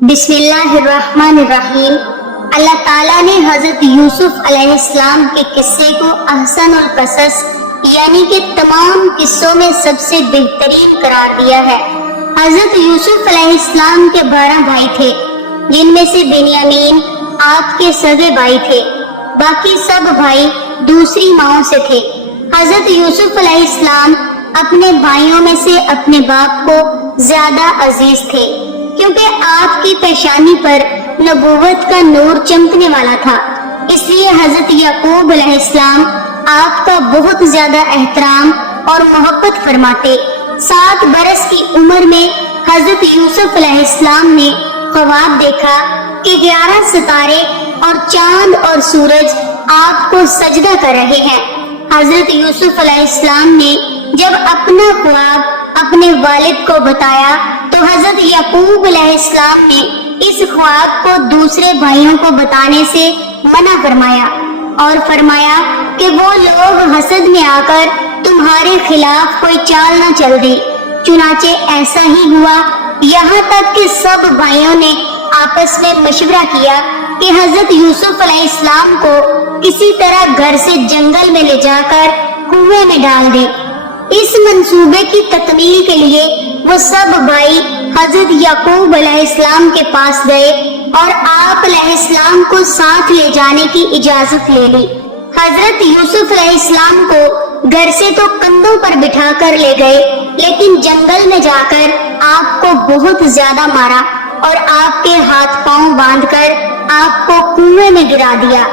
بسم اللہ الرحمن الرحیم۔ اللہ تعالیٰ نے حضرت یوسف علیہ السلام کے قصے کو احسن القصص یعنی کہ تمام قصوں میں سب سے بہترین قرار دیا ہے۔ حضرت یوسف علیہ السلام کے 12 بھائی تھے، جن میں سے بنیامین آپ کے سگے بھائی تھے، باقی سب بھائی دوسری ماؤں سے تھے۔ حضرت یوسف علیہ السلام اپنے بھائیوں میں سے اپنے باپ کو زیادہ عزیز تھے، کیونکہ آپ کی پیشانی پر نبوت کا نور چمکنے والا تھا، اس لیے حضرت یعقوب علیہ السلام آپ کا بہت زیادہ احترام اور محبت فرماتے۔ 7 برس کی عمر میں حضرت یوسف علیہ السلام نے خواب دیکھا کہ 11 ستارے اور چاند اور سورج آپ کو سجدہ کر رہے ہیں۔ حضرت یوسف علیہ السلام نے جب اپنا خواب اپنے والد کو بتایا تو حضرت یعقوب علیہ السلام نے اس خواب کو دوسرے بھائیوں کو بتانے سے منع فرمایا اور فرمایا کہ وہ لوگ حسد میں آ کر تمہارے خلاف کوئی چال نہ چل دے۔ چنانچہ ایسا ہی ہوا، یہاں تک کہ سب بھائیوں نے آپس میں مشورہ کیا کہ حضرت یوسف علیہ السلام کو کسی طرح گھر سے جنگل میں لے جا کر کنویں میں ڈال دے۔ اس منصوبے کی تکمیل کے لیے وہ سب بھائی حضرت یعقوب علیہ السلام کے پاس گئے اور آپ علیہ السلام کو ساتھ لے جانے کی اجازت لے لی۔ حضرت یوسف علیہ السلام کو گھر سے تو کندھوں پر بٹھا کر لے گئے، لیکن جنگل میں جا کر آپ کو بہت زیادہ مارا اور آپ کے ہاتھ پاؤں باندھ کر آپ کو کنویں میں گرا دیا۔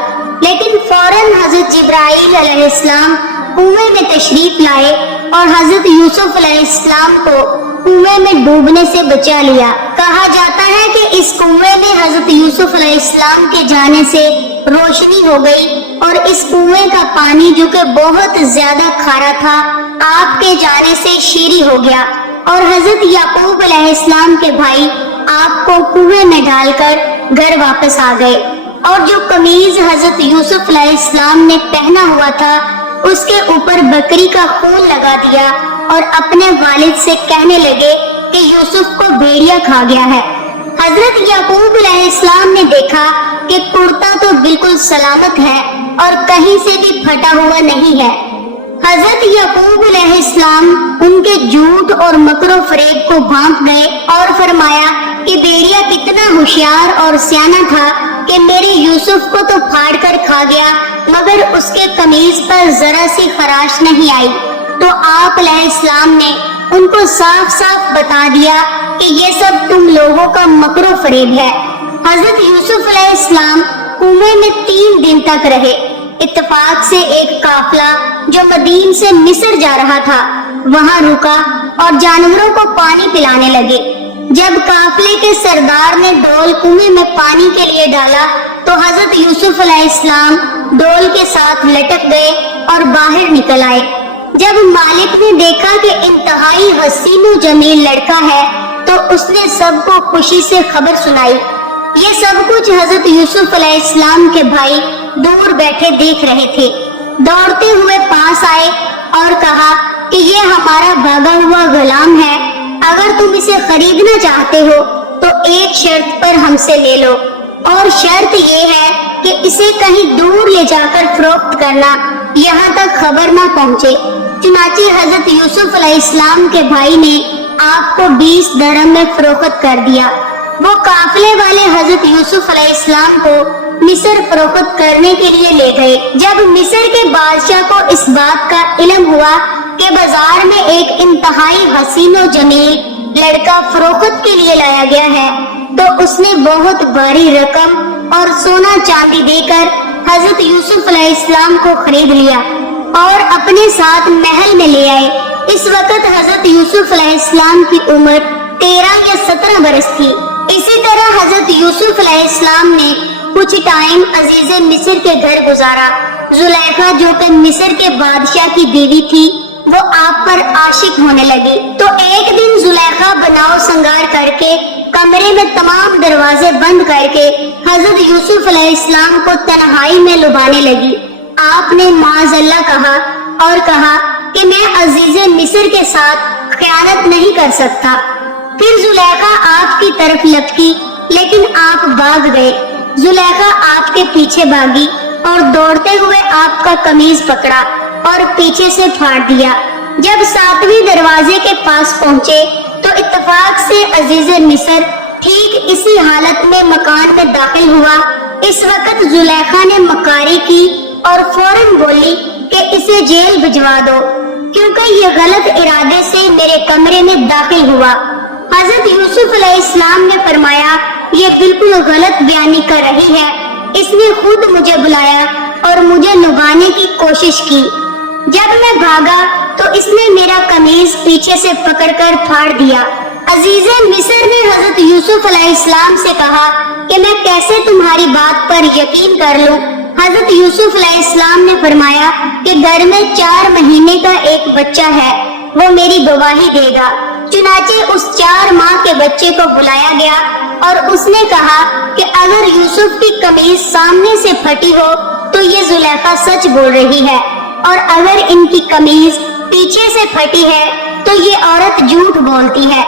لیکن فوراً حضرت جبرائیل علیہ السلام کنویں میں تشریف لائے اور حضرت یوسف علیہ السلام کو کنویں میں ڈوبنے سے بچا لیا۔ کہا جاتا ہے کہ اس کنویں میں حضرت یوسف علیہ السلام کے جانے سے روشنی ہو گئی اور اس کنویں کا پانی جو کہ بہت زیادہ کھارا تھا آپ کے جانے سے شیریں ہو گیا، اور حضرت یعقوب علیہ السلام کے بھائی آپ کو کنویں میں ڈال کر گھر واپس آ گئے، اور جو قمیض حضرت یوسف علیہ السلام نے پہنا ہوا تھا اس کے اوپر بکری کا خون لگا دیا اور اپنے والد سے کہنے لگے کہ یوسف کو بھیڑیا کھا گیا ہے۔ حضرت یعقوب علیہ السلام نے دیکھا کہ کرتا تو بالکل سلامت ہے اور کہیں سے بھی پھٹا ہوا نہیں ہے۔ حضرت یعقوب علیہ السلام ان کے جھوٹ اور مکر و فریب کو بھانپ گئے اور فرمایا کہ بھیڑیا کتنا ہوشیار اور سیانا تھا کہ میرے یوسف کو تو پھاڑ کر کھا گیا، مگر اس کے قمیض پر ذرا سی خراش نہیں آئی۔ تو آپ علیہ السلام نے ان کو صاف صاف بتا دیا کہ یہ سب تم لوگوں کا مکر و فریب ہے۔ حضرت یوسف علیہ السلام کنویں میں 3 دن تک رہے۔ اتفاق سے ایک قافلہ جو مدین سے مصر جا رہا تھا وہاں رکا اور جانوروں کو پانی پلانے لگے۔ جب قافلے کے سردار نے ڈول کنویں میں پانی کے لیے ڈالا تو حضرت یوسف علیہ السلام ڈول کے ساتھ لٹک گئے اور باہر نکل آئے۔ جب مالک نے دیکھا کہ انتہائی حسین و جمیل لڑکا ہے تو اس نے سب کو خوشی سے خبر سنائی۔ یہ سب کچھ حضرت یوسف علیہ السلام کے بھائی دور بیٹھے دیکھ رہے تھے۔ دوڑتے ہوئے پاس آئے اور کہا کہ یہ ہمارا بھاگا ہوا غلام ہے، اگر تم اسے خریدنا چاہتے ہو تو ایک شرط پر ہم سے لے لو، اور شرط یہ ہے کہ اسے کہیں دور لے جا کر فروخت کرنا، یہاں تک خبر نہ پہنچے۔ چنانچہ حضرت یوسف علیہ السلام کے بھائی نے آپ کو 20 درہم میں فروخت کر دیا۔ وہ قافلے والے حضرت یوسف علیہ السلام کو مصر فروخت کرنے کے لیے لے گئے۔ جب مصر کے بادشاہ کو اس بات کا علم ہوا کہ بازار میں ایک انتہائی حسین و جمیل لڑکا فروخت کے لیے لایا گیا ہے تو اس نے بہت بھاری رقم اور سونا چاندی دے کر حضرت یوسف علیہ السلام کو خرید لیا اور اپنے ساتھ محل میں لے آئے۔ اس وقت حضرت یوسف علیہ السلام کی عمر 13 یا 17 برس تھی۔ اسی طرح حضرت یوسف علیہ السلام نے کچھ ٹائم عزیز مصر کے گھر گزارا۔ زلیخا جو کہ مصر کے بادشاہ کی بیوی تھی وہ آپ پر عاشق ہونے لگی، تو ایک دن زلیخا بناؤ سنگار کر کے کمرے میں تمام دروازے بند کر کے حضرت یوسف علیہ السلام کو تنہائی میں لبھانے لگی۔ آپ نے معاذ اللہ کہا اور کہا کہ میں عزیز مصر کے ساتھ خیانت نہیں کر سکتا۔ پھر زلیخا آپ کی طرف لپکی لیکن آپ بھاگ گئے۔ زلیخا آپ کے پیچھے بھاگی اور دوڑتے ہوئے آپ کا قمیض پکڑا اور پیچھے سے پھاڑ دیا۔ جب 7ویں دروازے کے پاس پہنچے تو اتفاق سے عزیز مصر ٹھیک اسی حالت میں مکان میں داخل ہوا۔ اس وقت زلیخا نے مکاری کی اور فوراً بولی کہ اسے جیل بھجوا دو کیونکہ یہ غلط ارادے سے میرے کمرے میں داخل ہوا۔ حضرت یوسف علیہ السلام نے فرمایا یہ بالکل غلط بیانی کر رہی ہے، اس نے خود مجھے بلایا اور مجھے لبھانے کی کوشش کی۔ جب میں بھاگا تو اس نے میرا قمیض پیچھے سے پکڑ کر پھاڑ دیا۔ عزیز مصر نے حضرت یوسف علیہ السلام سے کہا کہ میں کیسے تمہاری بات پر یقین کر لوں؟ حضرت یوسف علیہ السلام نے فرمایا کہ گھر میں 4 مہینے کا ایک بچہ ہے، وہ میری گواہی دے گا۔ چنانچہ اس 4 ماہ کے بچے کو بلایا گیا اور اس نے کہا کہ اگر یوسف کی قمیض سامنے سے پھٹی ہو تو یہ زلیخا سچ بول رہی ہے، اور اگر ان کی قمیض پیچھے سے پھٹی ہے تو یہ عورت جھوٹ بولتی ہے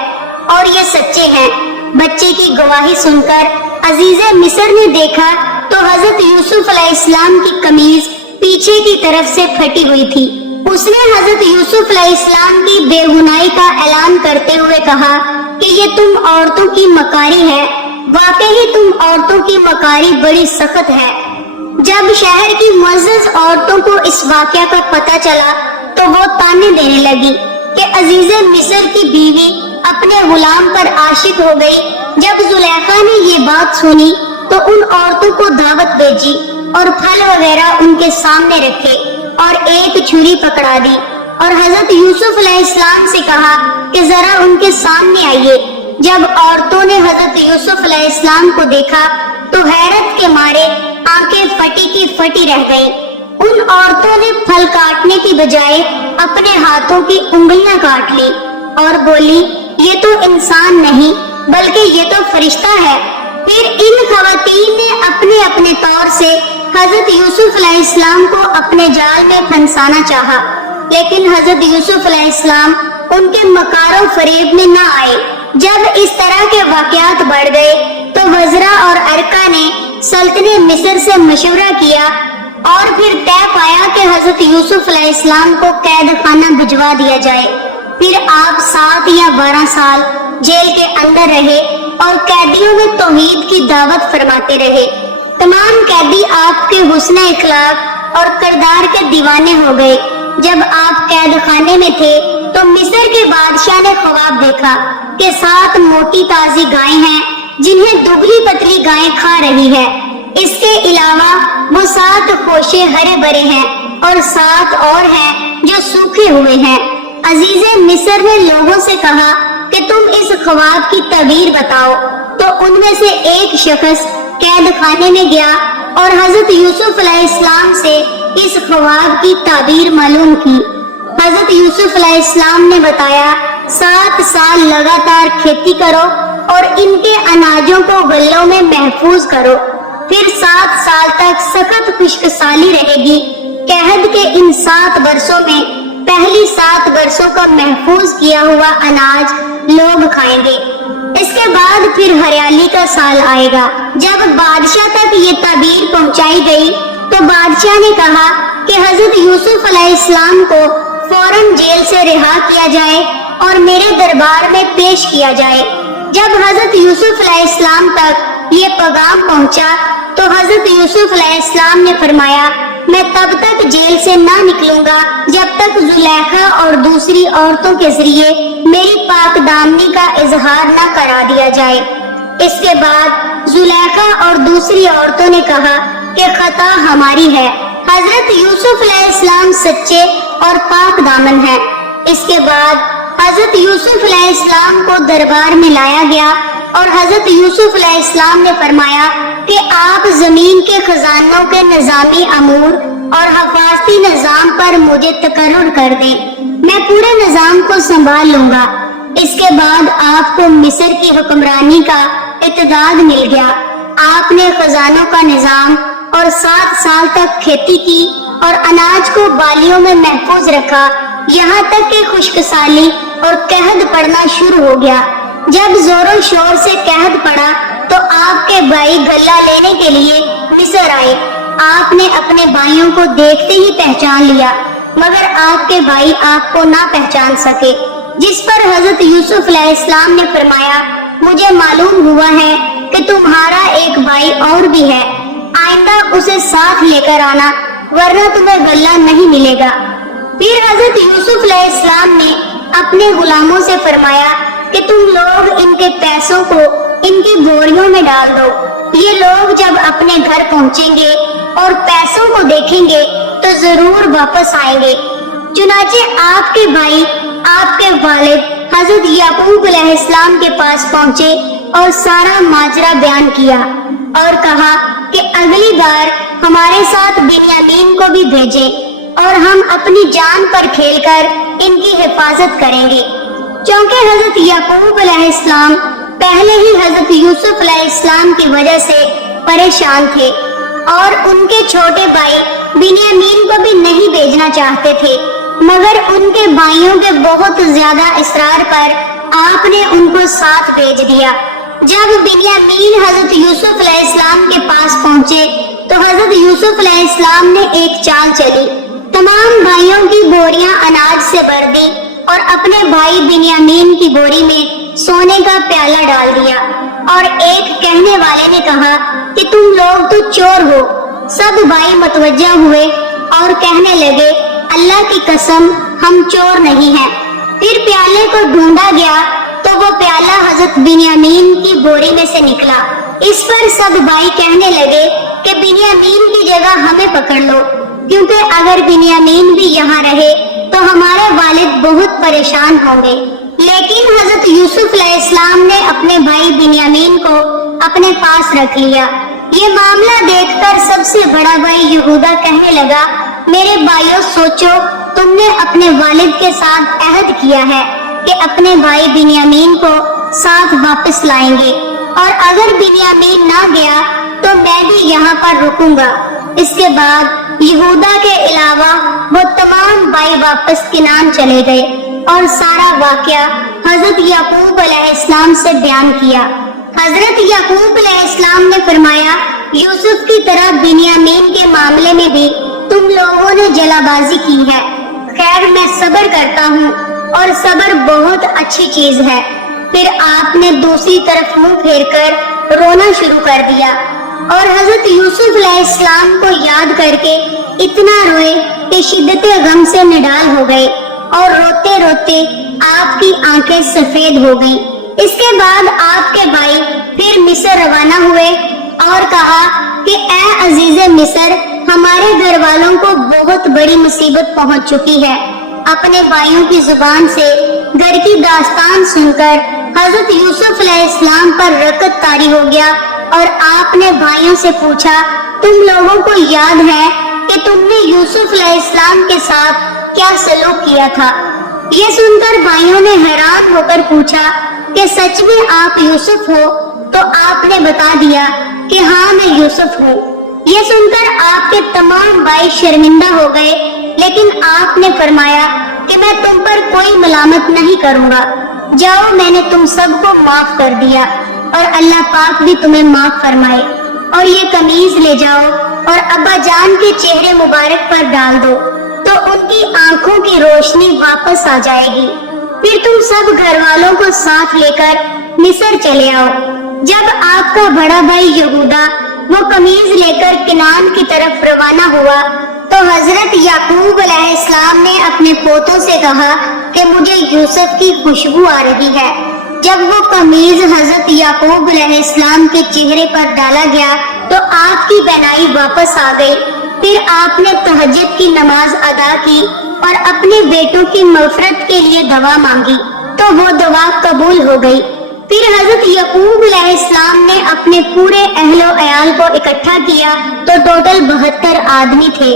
اور یہ سچے ہیں۔ بچے کی گواہی سن کر عزیز مصر نے دیکھا تو حضرت یوسف علیہ السلام کی قمیض پیچھے کی طرف سے پھٹی ہوئی تھی۔ اس نے حضرت یوسف علیہ السلام کی بے گناہی کا اعلان کرتے ہوئے کہا کہ یہ تم عورتوں کی مکاری ہے، واقعی تم عورتوں کی مکاری بڑی سخت ہے۔ جب شہر کی معزز عورتوں کو اس واقعہ کا پتہ چلا تو وہ تانے دینے لگی کہ عزیز مصر کی بیوی اپنے غلام پر عاشق ہو گئی۔ جب زلیخا نے یہ بات سنی تو ان عورتوں کو دعوت بھیجی اور پھل وغیرہ ان کے سامنے رکھے اور ایک چھری پکڑا دی اور حضرت یوسف علیہ السلام سے کہا کہ ذرا ان کے سامنے آئیے۔ جب عورتوں نے حضرت یوسف علیہ السلام کو دیکھا تو حیرت کے مارے آنکھیں پھٹی کی پھٹی رہ گئیں۔ ان عورتوں نے پھل کاٹنے کی بجائے اپنے ہاتھوں کی انگلیاں کاٹ لی اور بولی یہ تو انسان نہیں بلکہ یہ تو فرشتہ ہے۔ پھر ان خواتین نے اپنے اپنے طور سے حضرت یوسف علیہ السلام کو اپنے جال میں پھنسانا چاہا، لیکن حضرت یوسف علیہ السلام ان کے مکار و فریب میں نہ آئے۔ جب اس طرح کے واقعات بڑھ گئے تو وزرا اور ارکا نے سلطنت مصر سے مشورہ کیا اور پھر طے پایا کہ حضرت یوسف علیہ السلام کو قید خانہ بھجوا دیا جائے۔ پھر آپ 7 یا 12 سال جیل کے اندر رہے اور قیدیوں میں توحید کی دعوت فرماتے رہے۔ تمام قیدی آپ کے حسن اخلاق اور کردار کے دیوانے ہو گئے۔ جب آپ قید خانے میں تھے تو مصر کے بادشاہ نے خواب دیکھا کہ 7 موٹی تازی گائیں ہیں جنہیں دبلی پتلی گائیں کھا رہی ہے۔ اس کے علاوہ وہ 7 خوشے ہرے بھرے ہیں اور 7 اور ہیں جو سوکھے ہوئے ہیں۔ عزیز مصر نے لوگوں سے کہا کہ تم اس خواب کی تعبیر بتاؤ، تو ان میں سے ایک شخص قید خانے میں گیا اور حضرت یوسف علیہ السلام سے اس خواب کی تعبیر معلوم کی۔ حضرت یوسف علیہ السلام نے بتایا 7 سال لگاتار کھیتی کرو اور ان کے اناجوں کو غلوں میں محفوظ کرو، پھر 7 سال تک سخت خشک سالی رہے گی۔ قحط کے ان 7 برسوں میں پہلی 7 برسوں کا محفوظ کیا ہوا اناج لوگ کھائیں گے، اس کے بعد پھر ہریالی کا سال آئے گا۔ جب بادشاہ تک یہ تعبیر پہنچائی گئی تو بادشاہ نے کہا کہ حضرت یوسف علیہ السلام کو فوراً جیل سے رہا کیا جائے اور میرے دربار میں پیش کیا جائے۔ جب حضرت یوسف علیہ السلام تک یہ پیغام پہنچا تو حضرت یوسف علیہ السلام نے فرمایا میں تب تک جیل سے نہ نکلوں گا جب تک زلیخا اور دوسری عورتوں کے ذریعے میری پاک دامنی کا اظہار نہ کرا دیا جائے۔ اس کے بعد زلیخا اور دوسری عورتوں نے کہا کہ خطا ہماری ہے، حضرت یوسف علیہ السلام سچے اور پاک دامن ہیں۔ اس کے بعد حضرت یوسف علیہ السلام کو دربار میں لایا گیا اور حضرت یوسف علیہ السلام نے فرمایا کہ آپ زمین کے خزانوں کے نظامی امور اور حفاظتی نظام پر مجھے تقرر کر دیں، میں پورے نظام کو سنبھال لوں گا۔ اس کے بعد آپ کو مصر کی حکمرانی کا اعتداد مل گیا۔ آپ نے خزانوں کا نظام اور 7 سال تک کھیتی کی اور اناج کو بالیوں میں محفوظ رکھا، یہاں تک کہ خشک سالی اور قحط پڑنا شروع ہو گیا۔ جب زور و شور سے قحط پڑا تو آپ کے بھائی غلہ لینے کے لیے مصر آئے۔ آپ نے اپنے بھائیوں کو دیکھتے ہی پہچان لیا، مگر آپ کے بھائی آپ کو نہ پہچان سکے، جس پر حضرت یوسف علیہ السلام نے فرمایا، مجھے معلوم ہوا ہے کہ تمہارا ایک بھائی اور بھی ہے، آئندہ اسے ساتھ لے کر آنا، ورنہ تمہیں غلہ نہیں ملے گا۔ پھر حضرت یوسف علیہ السلام نے اپنے غلاموں سے فرمایا کہ تم لوگ ان کے پیسوں کو ان کی بوریوں میں ڈال دو، یہ لوگ جب اپنے گھر پہنچیں گے اور پیسوں کو دیکھیں گے تو ضرور واپس آئیں گے۔ چنانچہ آپ کے بھائی آپ کے والد حضرت یعقوب علیہ السلام کے پاس پہنچے اور سارا ماجرا بیان کیا اور کہا کہ اگلی بار ہمارے ساتھ بنیامین کو بھی بھیجیں اور ہم اپنی جان پر کھیل کر ان کی حفاظت کریں گے۔ چونکہ حضرت یعقوب علیہ السلام پہلے ہی حضرت یوسف علیہ السلام کی وجہ سے پریشان تھے اور ان کے چھوٹے بھائی بنیامین کو بھی نہیں بھیجنا چاہتے تھے، مگر ان کے بھائیوں کے بہت زیادہ اصرار پر آپ نے ان کو ساتھ بھیج دیا۔ جب بنیامین حضرت یوسف علیہ السلام کے پاس پہنچے تو حضرت یوسف علیہ السلام نے ایک چال چلی، تمام بھائیوں کی بوریاں اناج سے بھر دی اور اپنے بھائی بنیامین کی بوری میں سونے کا پیالہ ڈال دیا، اور ایک کہنے والے نے کہا کہ تم لوگ تو چور ہو۔ سب بھائی متوجہ ہوئے اور کہنے لگے، اللہ کی قسم ہم چور نہیں ہیں۔ پھر پیالے کو ڈھونڈا گیا تو وہ پیالہ حضرت بنیامین کی بوری میں سے نکلا۔ اس پر سب بھائی کہنے لگے کہ بنیامین کی جگہ ہمیں پکڑ لو، کیونکہ اگر بنیامین بھی یہاں رہے تو ہمارے والد بہت پریشان ہوں گے۔ لیکن حضرت یوسف علیہ السلام نے اپنے بھائی بنیامین کو اپنے پاس رکھ لیا۔ یہ معاملہ دیکھ کر سب سے بڑا بھائی یہودا کہنے لگا، میرے بھائیوں سوچو، تم نے اپنے والد کے ساتھ عہد کیا ہے کہ اپنے بھائی بنیامین کو ساتھ واپس لائیں گے، اور اگر بنیامین نہ گیا تو میں بھی یہاں پر رکوں گا۔ اس کے بعد یہودا کے علاوہ وہ تمام بھائی واپس کنعان چلے گئے اور سارا واقعہ حضرت یعقوب علیہ السلام سے بیان کیا۔ حضرت یعقوب علیہ السلام نے فرمایا، یوسف کی طرح بنیامین کے معاملے میں بھی تم لوگوں نے جلا بازی کی ہے، خیر میں صبر کرتا ہوں اور صبر بہت اچھی چیز ہے۔ پھر آپ نے دوسری طرف منہ پھیر کر رونا شروع کر دیا اور حضرت یوسف علیہ السلام کو یاد کر کے اتنا روئے کہ شدت غم سے نڈال ہو گئے اور روتے روتے آپ کی آنکھیں سفید ہو گئیں۔ اس کے بعد آپ کے بھائی پھر مصر روانہ ہوئے اور کہا کہ اے عزیز مصر، ہمارے گھر والوں کو بہت بڑی مصیبت پہنچ چکی ہے۔ اپنے بھائیوں کی زبان سے گھر کی داستان سن کر حضرت یوسف علیہ السلام پر رکت طاری ہو گیا اور آپ نے بھائیوں سے پوچھا، تم لوگوں کو یاد ہے کہ تم نے یوسف علیہ السلام کے ساتھ کیا سلوک کیا تھا؟ یہ سن کر بھائیوں نے حیران ہو کر پوچھا کہ سچ میں آپ یوسف ہو؟ تو آپ نے بتا دیا کہ ہاں میں یوسف ہوں۔ یہ سن کر آپ کے تمام بھائی شرمندہ ہو گئے، لیکن آپ نے فرمایا کہ میں تم پر کوئی ملامت نہیں کروں گا، جاؤ میں نے تم سب کو معاف کر دیا اور اللہ پاک بھی تمہیں معاف فرمائے، اور یہ قمیض لے جاؤ اور ابا جان کے چہرے مبارک پر ڈال دو تو ان کی آنکھوں کی روشنی واپس آ جائے گی۔ پھر تم سب گھر والوں کو ساتھ لے کر مصر چلے آؤ۔ جب آپ کا بڑا بھائی یہودا وہ قمیض لے کر کنعان کی طرف روانہ ہوا تو حضرت یعقوب علیہ السلام نے اپنے پوتوں سے کہا کہ مجھے یوسف کی خوشبو آ رہی ہے۔ جب وہ قمیض حضرت یعقوب علیہ السلام کے چہرے پر ڈالا گیا تو آپ کی بینائی واپس آ گئی۔ پھر آپ نے تہجد کی نماز ادا کی اور اپنے بیٹوں کی مغفرت کے لیے دعا مانگی تو وہ دعا قبول ہو گئی۔ پھر حضرت یعقوب علیہ السلام نے اپنے پورے اہل و عیال کو اکٹھا کیا تو ٹوٹل 72 آدمی تھے۔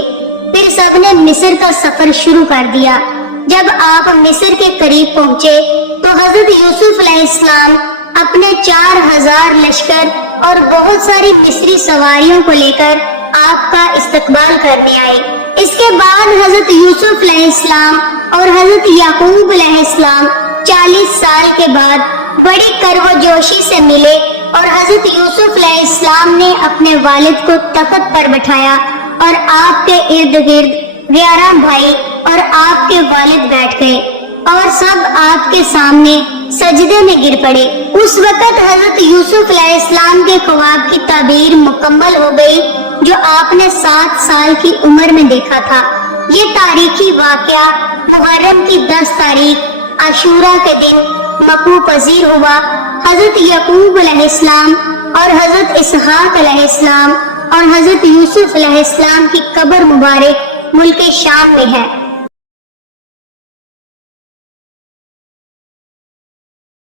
پھر سب نے مصر کا سفر شروع کر دیا۔ جب آپ مصر کے قریب پہنچے تو حضرت یوسف علیہ السلام اپنے 4000 لشکر اور بہت ساری مصری سواریوں کو لے کر آپ کا استقبال کرنے آئے۔ اس کے بعد حضرت یوسف علیہ السلام اور حضرت یعقوب علیہ السلام 40 سال کے بعد بڑی کرو جوشی سے ملے اور حضرت یوسف علیہ السلام نے اپنے والد کو تخت پر بٹھایا اور آپ کے ارد گرد 11 بھائی اور آپ کے والد بیٹھ گئے اور سب آپ کے سامنے سجدے میں گر پڑے۔ اس وقت حضرت یوسف علیہ السلام کے خواب کی تعبیر مکمل ہو گئی جو آپ نے 7 سال کی عمر میں دیکھا تھا۔ یہ تاریخی واقعہ محرم کی 10 تاریخ عاشورہ کے دن وقوع پذیر ہوا۔ حضرت یعقوب علیہ السلام اور حضرت اسحاق علیہ السلام اور حضرت یوسف علیہ السلام کی قبر مبارک ملک شام میں ہے۔